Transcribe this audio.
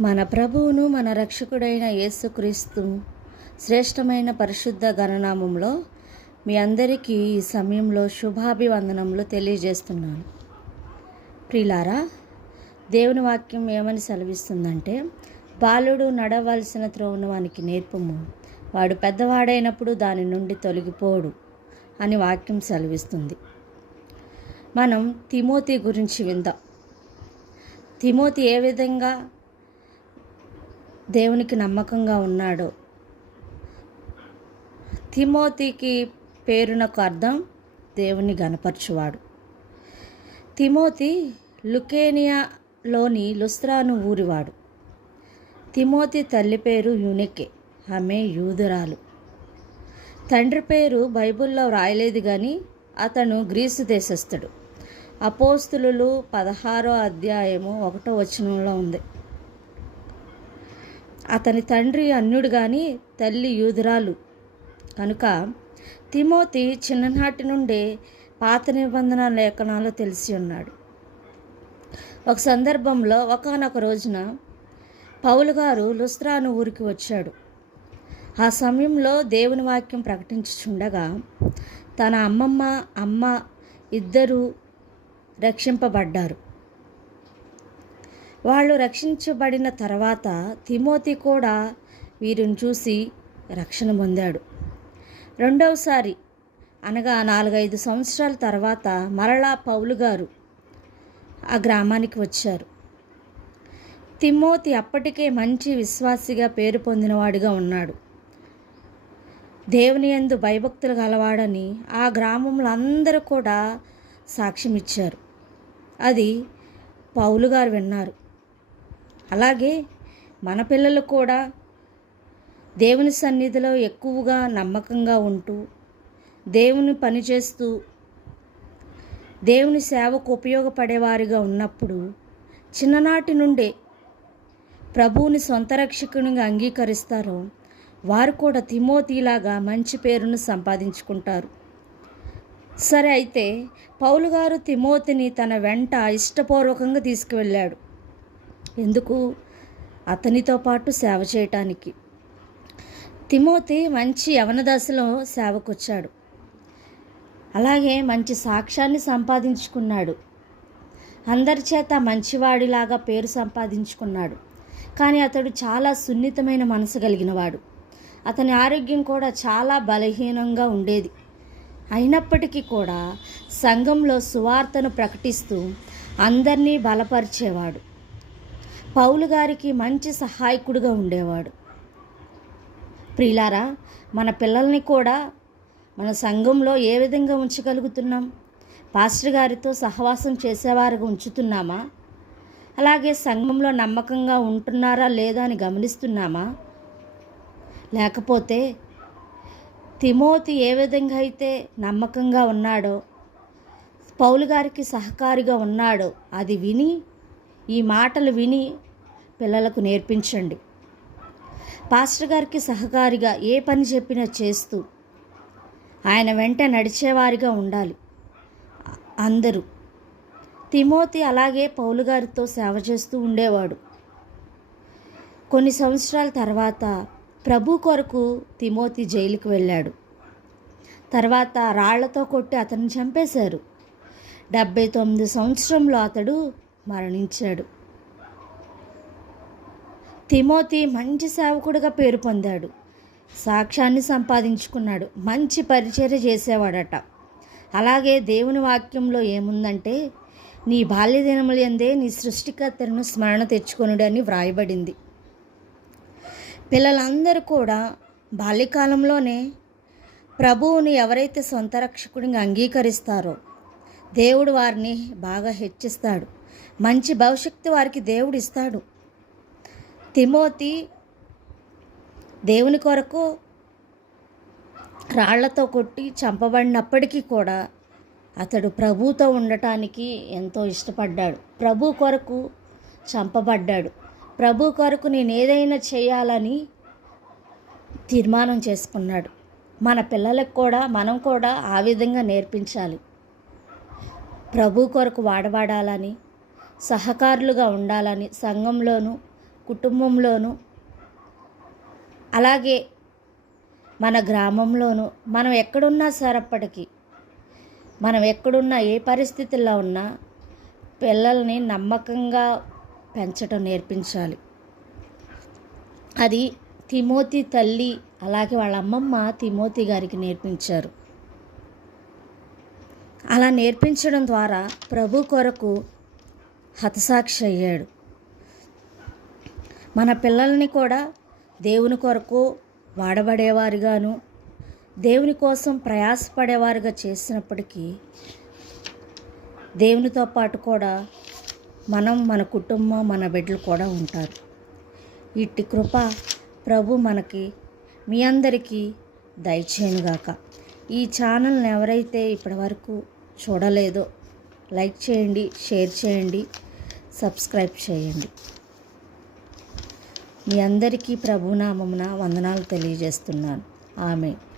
మన ప్రభువును మన రక్షకుడైన యేసుక్రీస్తు శ్రేష్టమైన పరిశుద్ధ గణనామంలో మీ అందరికీ ఈ సమయంలో శుభాభివందనములు తెలియజేస్తున్నాను. ప్రియులారా, దేవుని వాక్యం ఏమని సెలవిస్తుందంటే, బాలుడు నడవలసిన త్రోవను వానికి నేర్పము, వాడు పెద్దవాడైనప్పుడు దాని నుండి తొలగిపోడు అని వాక్యం సెలవిస్తుంది. మనం తిమోతి గురించి విందాం. తిమోతి ఏ విధంగా దేవునికి నమ్మకంగా ఉన్నాడో. తిమోతికి పేరునకు అర్థం దేవుని గణపరచువాడు. తిమోతి లుకేనియాలోని లుస్త్రాను ఊరివాడు. తిమోతి తల్లి పేరు యూనికే, ఆమె యూదురాలు. తండ్రి పేరు బైబిల్లో రాయలేదు కానీ అతను గ్రీసు దేశస్థుడు. అపోస్తులు 16వ అధ్యాయము 1వ వచనంలో ఉంది. అతని తండ్రి అన్యుడు కానీ తల్లి యూదురాలు కనుక తిమోతి చిన్ననాటి నుండే పాత నిబంధన లేఖనాలు తెలిసి ఉన్నాడు. ఒక సందర్భంలో ఒకానొక రోజున పౌలు గారు లుస్త్రాను ఊరికి వచ్చాడు. ఆ సమయంలో దేవుని వాక్యం ప్రకటించుచుండగా తన అమ్మ ఇద్దరూ రక్షింపబడ్డారు. వాళ్ళు రక్షించబడిన తర్వాత తిమోతి కూడా వీరిని చూసి రక్షణ పొందాడు. రెండవసారి అనగా 4-5 సంవత్సరాల తర్వాత మరలా పౌలు గారు ఆ గ్రామానికి వచ్చారు. తిమోతి అప్పటికే మంచి విశ్వాసిగా పేరు పొందినవాడిగా ఉన్నాడు. దేవుని యందు భయభక్తులు గలవాడని ఆ గ్రామంలో అందరూ కూడా సాక్ష్యం ఇచ్చారు. అది పౌలు గారు విన్నారు. అలాగే మన పిల్లలు కూడా దేవుని సన్నిధిలో ఎక్కువగా నమ్మకంగా ఉంటూ దేవుని పనిచేస్తూ దేవుని సేవకు ఉపయోగపడేవారిగా ఉన్నప్పుడు చిన్ననాటి నుండే ప్రభువుని సొంత రక్షకునిగా అంగీకరిస్తారో వారు కూడా తిమోతిలాగా మంచి పేరును సంపాదించుకుంటారు. సరే, అయితే పౌలు గారు తిమోతిని తన వెంట ఇష్టపూర్వకంగా తీసుకువెళ్ళాడు. ఎందుకు? అతనితో పాటు సేవ చేయటానికి. తిమోతి మంచి యవన దశలో సేవకొచ్చాడు. అలాగే మంచి సాక్ష్యాన్ని సంపాదించుకున్నాడు. అందరి చేత మంచివాడిలాగా పేరు సంపాదించుకున్నాడు. కానీ అతడు చాలా సున్నితమైన మనసు కలిగినవాడు. అతని ఆరోగ్యం కూడా చాలా బలహీనంగా ఉండేది. అయినప్పటికీ కూడా సంఘంలో సువార్తను ప్రకటిస్తూ అందరినీ బలపరిచేవాడు. పౌలు గారికి మంచి సహాయకుడిగా ఉండేవాడు. ప్రియులారా, మన పిల్లల్ని కూడా మన సంఘంలో ఏ విధంగా ఉంచగలుగుతున్నాం? పాస్టర్ గారితో సహవాసం చేసేవారుగా ఉంచుతున్నామా? అలాగే సంఘంలో నమ్మకంగా ఉంటున్నారా లేదా అని గమనిస్తున్నామా? లేకపోతే తిమోతి ఏ విధంగా అయితే నమ్మకంగా ఉన్నాడో, పౌలు గారికి సహకారిగా ఉన్నాడో అది విని, ఈ మాటలు విని పిల్లలకు నేర్పించండి. పాస్టర్ గారికి సహకారిగా ఏ పని చెప్పినా చేస్తూ ఆయన వెంట నడిచేవారిగా ఉండాలి అందరూ. తిమోతి అలాగే పౌలు గారితో సేవ చేస్తూ ఉండేవాడు. కొన్ని సంవత్సరాల తర్వాత ప్రభు కొరకు తిమోతి జైలుకు వెళ్ళాడు. తర్వాత రాళ్లతో కొట్టి అతన్ని చంపేశారు. 79 సంవత్సరంలో అతడు మరణించాడు. తిమోతి మంచి సేవకుడిగా పేరు పొందాడు. సాక్ష్యాన్ని సంపాదించుకున్నాడు. మంచి పరిచర్య చేసేవాడట. అలాగే దేవుని వాక్యంలో ఏముందంటే, నీ బాల్య దినములందే నీ సృష్టికర్తను స్మరణ తెచ్చుకొనుడు అని వ్రాయబడింది. పిల్లలందరూ కూడా బాల్యకాలంలోనే ప్రభువుని ఎవరైతే సొంత రక్షకుడిగా అంగీకరిస్తారో దేవుడు వారిని బాగా హెచ్చిస్తాడు. మంచి భవిష్యత్తు వారికి దేవుడు ఇస్తాడు. తిమోతి దేవుని కొరకు రాళ్లతో కొట్టి చంపబడినప్పటికీ కూడా అతడు ప్రభువుతో ఉండటానికి ఎంతో ఇష్టపడ్డాడు. ప్రభు కొరకు చంపబడ్డాడు. ప్రభు కొరకు నేను ఏదైనా చేయాలని తీర్మానం చేసుకున్నాడు. మన పిల్లలకు కూడా మనం కూడా ఆ విధంగా నేర్పించాలి. ప్రభు కొరకు వాడబడాలని, సహకారులుగా ఉండాలని, సంఘంలోనూ కుటుంబంలోనూ అలాగే మన గ్రామంలోనూ మనం ఎక్కడున్నా సరప్పటికీ మనం ఎక్కడున్నా ఏ పరిస్థితుల్లో ఉన్నా పిల్లల్ని నమ్మకంగా పెంచడం నేర్పించాలి. అది తిమోతి తల్లి అలాగే వాళ్ళ అమ్మమ్మ తిమోతి గారికి నేర్పించారు. అలా నేర్పించడం ద్వారా ప్రభు కొరకు హతసాక్షి అయ్యాడు. మన పిల్లల్ని కూడా దేవుని కొరకు వాడబడేవారుగాను దేవుని కోసం ప్రయాసపడేవారుగా చేసినప్పటికీ దేవునితో పాటు కూడా మన కుటుంబం మన బిడ్డలు కూడా ఉంటారు. ఇట్టి కృప ప్రభు మనకి మీ అందరికీ దయచేయునుగాక. ఈ ఛానల్ని ఎవరైతే ఇప్పటివరకు చూడలేదో లైక్ చేయండి, షేర్ చేయండి, సబ్స్క్రైబ్ చేయండి. మీ అందరికీ ప్రభునామమున వందనాలు తెలియజేస్తున్నాను. ఆమేన్.